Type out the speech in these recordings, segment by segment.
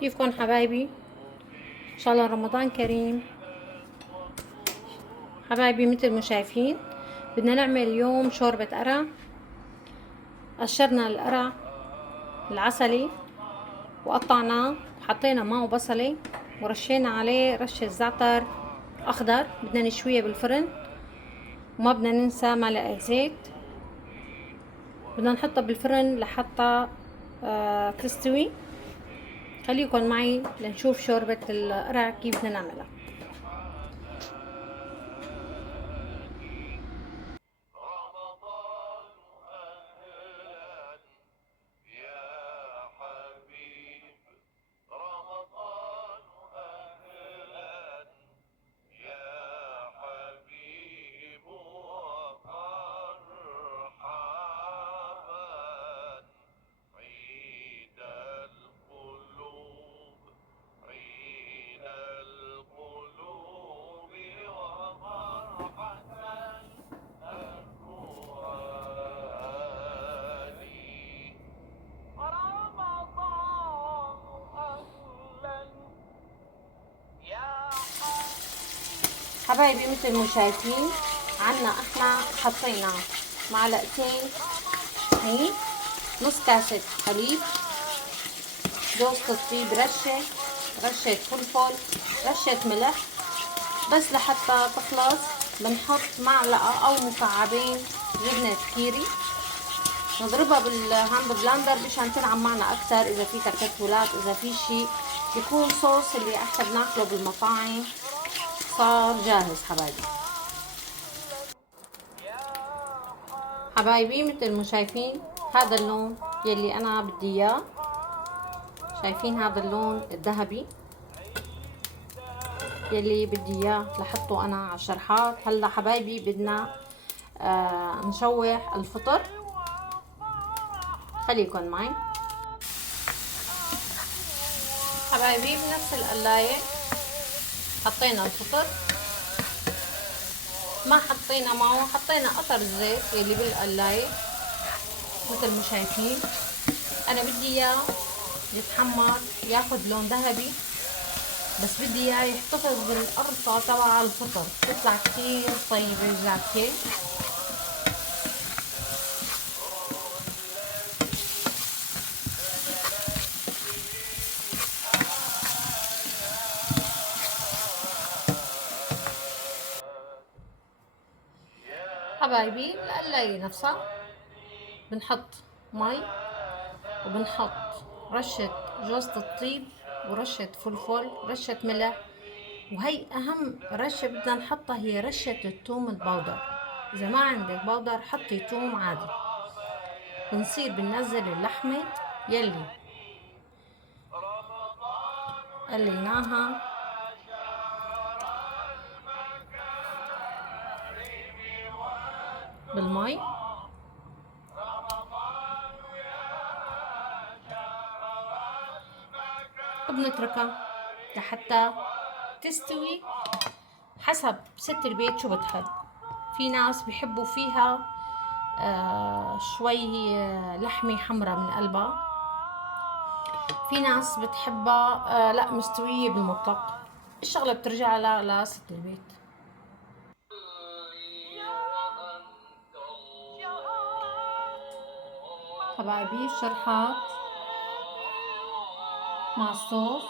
كيفكن حبايبي؟ ان شاء الله رمضان كريم. حبايبي مثل ما شايفين بدنا نعمل اليوم شوربة قرع. قشرنا القرع العسلي وقطعناه وحطينا معه بصلة ورشينا عليه رشة زعتر اخضر. بدنا نشويه بالفرن وما بدنا ننسى معلقة زيت. بدنا نحطها بالفرن لحتى تستوي. خليكن معي لنشوف شوربة القرع كيف بدنا نعملها. حبايبي مثل ما شايفين عنا احنا حطينا معلقتين هي نص كاسة حليب، جوز الطيب رشة فلفل، رشة ملح. بس لحتى تخلص بنحط معلقة او مكعبين جبنة كيري نضربها بالهاند بلندر مشان تنعم معنا اكثر. اذا في تكتلات اذا في شيء يكون صوص اللي احنا بناكله بالمطاعم صار جاهز. حبايبي مثل ما شايفين هذا اللون يلي انا بدي اياه. شايفين هذا اللون الذهبي يلي بدي اياه لحطه انا على الشرحات. هلا حبايبي بدنا نشوح الفطر. خليكن معي حبايبي. بنفس القلاية حطينا الفطر، ما حطينا معه، حطينا قطر الزيت يلي بالقلاية مثل ما شايفين. انا بدي اياه يتحمر ياخد لون ذهبي، بس بدي اياه يحتفظ بالقرصة تبع الفطر تطلع كتير طيبة وزاكية. حبايبي القلاية نفسها بنحط مي وبنحط رشة جوزة الطيب ورشة فلفل رشة ملح. وهي اهم رشة بدنا نحطها هي رشة الثوم البودر. اذا ما عندك بودر حطي ثوم عادي. بنصير بننزل اللحمة يلي قليناها بالمي وبنتركها لحتى تستوي حسب ست البيت شو بتحب. في ناس بيحبوا فيها شوي لحمة حمرا من قلبها، في ناس بتحبها لا مستوية بالمطلق. الشغلة بترجع لست البيت. حبايبي الشرحات مع الصوص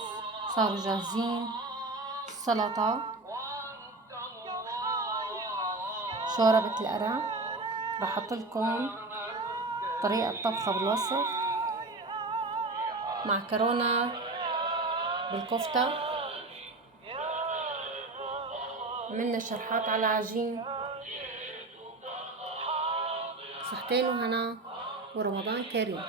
صاروا جاهزين. السلطة، شوربة القرع، راح احطلكم طريقة طبخها بالوصف. معكرونة بالكفتة، عملنا شرحات على عجين. صحتين وهنا ورمضان كريم.